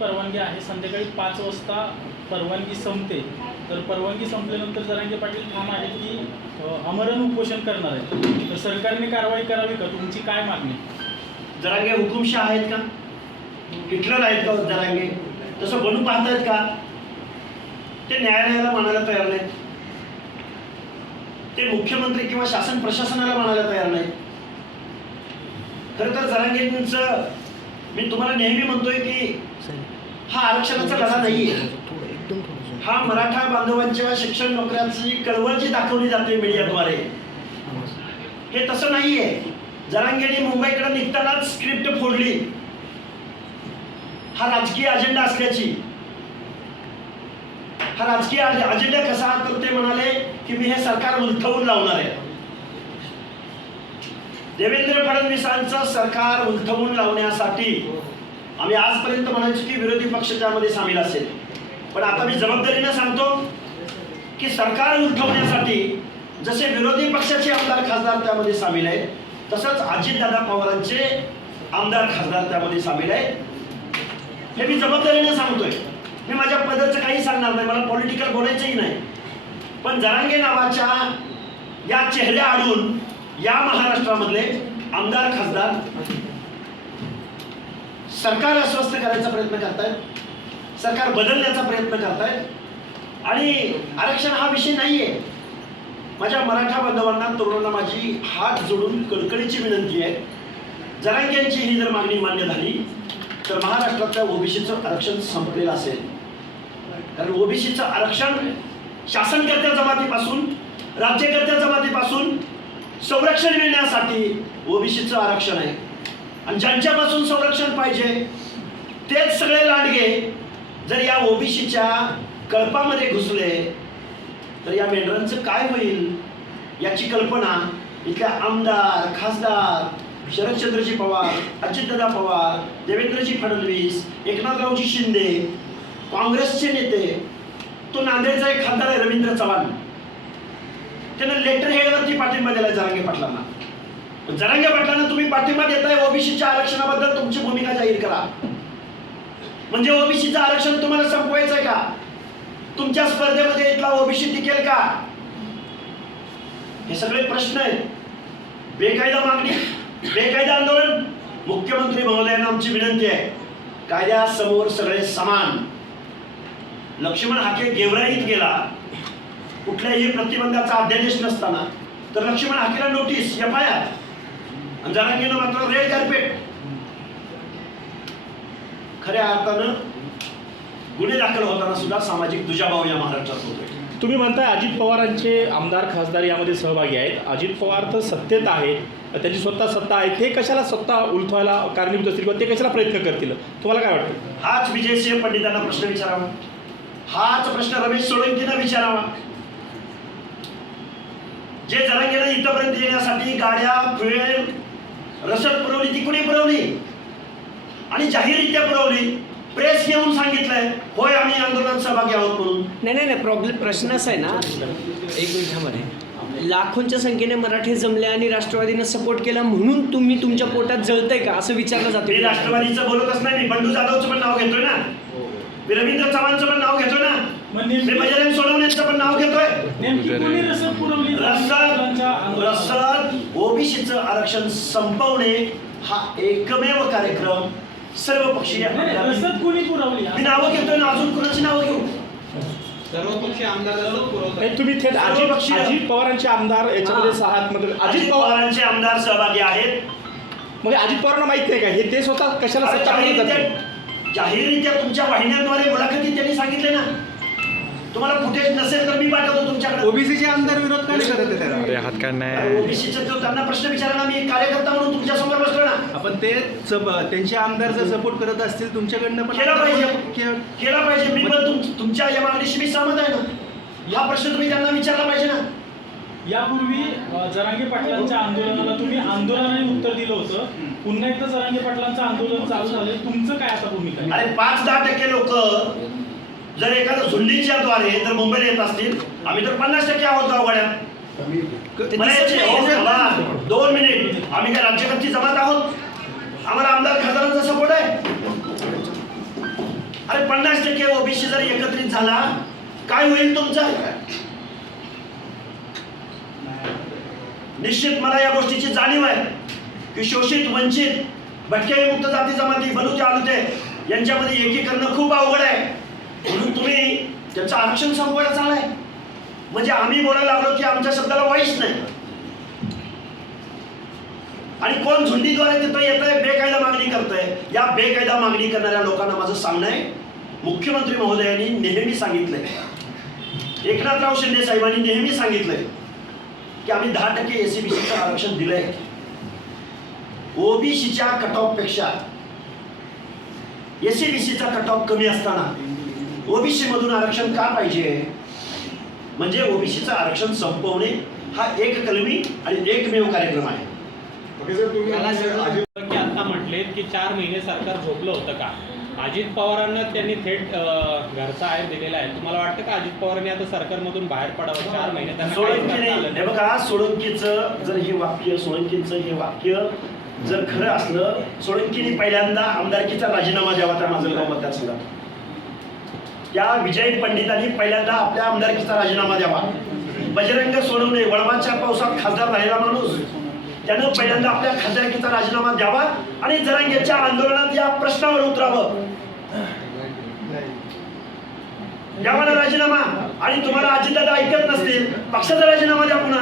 परवानगी आहे. संध्याकाळी पाच वाजता परवानगी संपते. तर परवानगी संपल्यानंतर जरांगे पाटील ठाम आहेत की अमरण आमरण उपोषण करणार आहेत. तर सरकारने कारवाई करावी का? तुमची काय मागणी? जरांगे हुकुमशाह आहेत का? हिटलर आहेत का जरांगे? तसं बनून पाहतायत का? ते न्यायालयाला मानायला तयार नाहीत. ते मुख्यमंत्री किंवा शासन प्रशासनाला मानायला तयार नाहीत. खरं तर जरांगेंचं मी तुम्हाला नेहमी म्हणतोय की हा आरक्षणाचा लढा नाहीये. हा मराठा बांधवांच्या शिक्षण नोकऱ्यांची कळवळ जी दाखवली जाते मीडियाद्वारे. हे तसं नाहीये. जरांगेने मुंबईकडे निघतानाच स्क्रिप्ट फोडली. हा राजकीय अजेंडा असल्याची. हा राजकीय अजे- अजेंडा कसा तर ते म्हणाले की मी हे सरकार उलथवून लावणार आहे. देवेंद्र फडणवीसांचं सरकार उलथवून लावण्यासाठी आम्ही आजपर्यंत म्हणायचो की विरोधी पक्ष त्यामध्ये सामील असेल. पण आता मी जबाबदारीनं सांगतो की सरकार उलथवण्यासाठी जसे विरोधी पक्षाचे आमदार खासदार त्यामध्ये सामील आहेत तसंच अजितदादा पवारांचे आमदार खासदार त्यामध्ये सामील आहेत. हे मी जबाबदारीनं सांगतोय. मी माझ्या पदाचं काही सांगणार नाही मला पॉलिटिकल बोलायचंही नाही. पण जरांगे नावाच्या या चेहऱ्या आडून या महाराष्ट्रामधले आमदार खासदार सरकार अस्वस्थ करायचा प्रयत्न करतायत. सरकार बदलण्याचा प्रयत्न करतायत. आणि आरक्षण हा विषय नाहीये. माझ्या मराठा बांधवांना तरुणांना माझी हात जोडून कडकडीची विनंती आहे. जरांग्यांची ही जर मागणी मान्य झाली तर महाराष्ट्रातल्या ओबीसीचं आरक्षण संपलेलं असेल. कारण ओबीसीचं आरक्षण शासनकर्त्या जमातीपासून राज्यकर्त्या जमातीपासून संरक्षण मिळण्यासाठी ओबीसीचं आरक्षण आहे. आणि ज्यांच्यापासून संरक्षण पाहिजे तेच सगळे लांडगे जर या ओबीसीच्या कळपामध्ये घुसले तर या मेंढरांचं काय होईल याची कल्पना इथल्या आमदार खासदार शरदचंद्रजी पवार अजितदादा पवार देवेंद्रजी फडणवीस एकनाथरावजी शिंदे काँग्रेसचे नेते तो नांदेडचा एक खासदार आहे रवींद्र चव्हाण. त्यानं लेटर हेडवरती पाठिंबा दिला जरांगे पाटलांना. जरांगे पाटलांना तुम्ही पाठिंबा देताय ओबीसीच्या आरक्षणाबद्दल तुमची भूमिका जाहीर करा. म्हणजे ओबीसीचं आरक्षण तुम्हाला संपवायचं आहे का? तुमच्या स्पर्धेमध्ये इथला ओबीसी टिकेल का? हे सगळे प्रश्न आहेत. बेकायदा मागणी बेकायदा आंदोलन. मुख्यमंत्री महोदयांना आमची विनंती आहे. कायद्यासमोर सगळे समान. लक्ष्मण हाके गेवराईत गेला. कुठल्याही प्रतिबंधाचा अध्यादेश नसताना तर लक्ष्मण हाकेला नोटीस एफ आय आर आणि जरांगीनं मात्र रेड कार्पेट खऱ्या अर्थानं गुन्हे दाखल होताना सुद्धा सामाजिक दुजाभाव या महाराष्ट्रात होतोय. तुम्ही म्हणताय अजित पवारांचे आमदार खासदार यामध्ये सहभागी आहेत. अजित पवार तर सत्तेत आहे त्यांची स्वतः सत्ता आहे ते कशाला सत्ता उलथवायला कारणीभूत असतील किंवा ते कशाला प्रयत्न करतील? तुम्हाला काय वाटतं? हाच विजयसिंह पंडितांना प्रश्न विचारावा. हाच प्रश्न रमेश सोळंकींना विचारावा. जे जरांगेला इथपर्यंत येण्यासाठी गाड्या फुएल रसद पुरवली ती कुणी पुरवली? आणि जाहीररित्या पुरवली. प्रेस येऊन सांगितलंय होय आम्ही आंदोलनात सहभागी आहोत म्हणून. नाही नाही नाही प्रॉब्लेम प्रश्न असा आहे ना. एक मिनिटामध्ये लाखोंच्या संख्येने मराठी जमले आणि राष्ट्रवादीनं सपोर्ट केला म्हणून तुम्ही तुमच्या पोटात जळतंय का? असं विचारलं मी जातं राष्ट्रवादीचं बोलतच नाही मी बंडू जाधवचं पण नाव घेतोय ना. मी रवींद्र चव्हाणचं पण नाव घेतोय ना. मी बजरंग सोडवण्याचं पण नाव घेतोय. रसद ओबीसीचं आरक्षण संपवणे हा एकमेव कार्यक्रम सर्व पक्षीय कोणी पुरवली? मी नावं घेतोय ना अजून कुणाची नावं घेऊ? सर्वपक्षीय आमदार तुम्ही थेट अजित सर्वपक्षीय- अजित पवारांचे आमदार याच्यामध्ये सहा म्हणजे अजित अजित पवार पवारांचे आमदार सहभागी आहेत. मग अजित पवारांना माहीत नाही का? हे ते स्वतः कशाला सत्ता? जाहीररित्या जाहीररित्या तुमच्या वाहिन्यांद्वारे मुलाखतीत त्यांनी सांगितले ना. तुम्हाला फुटेज नसेल तर मी पाठवतो तुमच्याकडे. ओबीसीचे आमदार विरोध का नाही करत आहे त्याला? हात काढणार ओबीसीचा जो त्यांना प्रश्न विचारला मी एक कार्यकर्ता म्हणून तुमच्यासमोर बसलो ना. आपण ते सब- त्यांचे आमदार जर सपोर्ट करत असतील तुमच्याकडनं पण केला पाहिजे. के- केला पाहिजे. मी पण तुम- तुमच्या या मागणीशी मी सहमत आहे ना. हा प्रश्न तुम्ही त्यांना विचारला पाहिजे ना. यापूर्वी अ, जरांगे पाटलांच्या आंदोलनाला तुम्ही आंदोलनाने उत्तर दिलं होतं. पुन्हा एकदा जरांगे पाटलांचं आंदोलन चालू झालं तुमचं काय आता भूमिका आहे? आणि पाच दहा टक्के लोक जर एखादं झुंडीच्या द्वारे जर मुंबईला येत असतील आम्ही तर पन्नास टक्के आहोत गावगाड्या मला हो, दोन मिनिट. आम्ही काय राज्यकर्ती जमात आहोत? आम्हाला आमदार खासदारांचा सपोर्ट आहे. अरे पन्नास टक्के ओबीसी जर एकत्रित झाला काय होईल तुमचं? निश्चित मला या गोष्टीची जाणीव आहे की शोषित वंचित भटके मुक्त जाती जमाती बलुते आलुते यांच्यामध्ये एकीकरण खूप अवघड आहे. म्हणून तुम्ही त्यांचं आरक्षण संपवायला चाललाय. म्हणजे आम्ही बोलायला लागलो की आमच्या शब्दाला वाईच नाही. आणि कोण झुंडीद्वारे तिथं येत आहे बेकायदा मागणी करतंय या बेकायदा मागणी करणाऱ्या लोकांना माझं सांगणं आहे. मुख्यमंत्री महोदयांनी नेहमी सांगितलंय. एकनाथराव शिंदे साहेबांनी नेहमी सांगितलंय की आम्ही दहा टक्के एसीबीसीचं आरक्षण दिलंय. ओबीसीच्या कट ऑफपेक्षा एसीबीसीचा कट ऑफ कमी असताना ओबीसी मधून आरक्षण का पाहिजे? म्हणजे ओबीसीचं आरक्षण संपवणे हा एक कलमी आणि एकमेव कार्यक्रम आहे. की आता म्हटलेत की चार महिने सरकार झोपलं होतं का? अजित पवारांना त्यांनी थेट घरचा आहेर दिलेला आहे. तुम्हाला वाटतं का अजित पवारांनी आता सरकारमधून बाहेर पडावं? चार महिने हे. बघा सोळंकीचं जर हे वाक्य सोळंकीचं हे वाक्य जर खरं असलं सोळंकीने पहिल्यांदा आमदारकीचा राजीनामा द्यावा त्या माझं गाव मतदारसंघात. या विजय पंडितांनी पहिल्यांदा आपल्या आमदारकीचा राजीनामा द्यावा. बजरंग सोनवणे वळवाच्या पावसात खासदार राहिला माणूस. त्यानं पहिल्यांदा आपल्या खासदारकीचा राजीनामा द्यावा आणि जरांगेच्या आंदोलनात या प्रश्नावर उतरावं. द्यावा ना राजीनामा आणि तुम्हाला अजितदादा ऐकत नसतील. पक्षाचा राजीनामा द्या पुन्हा.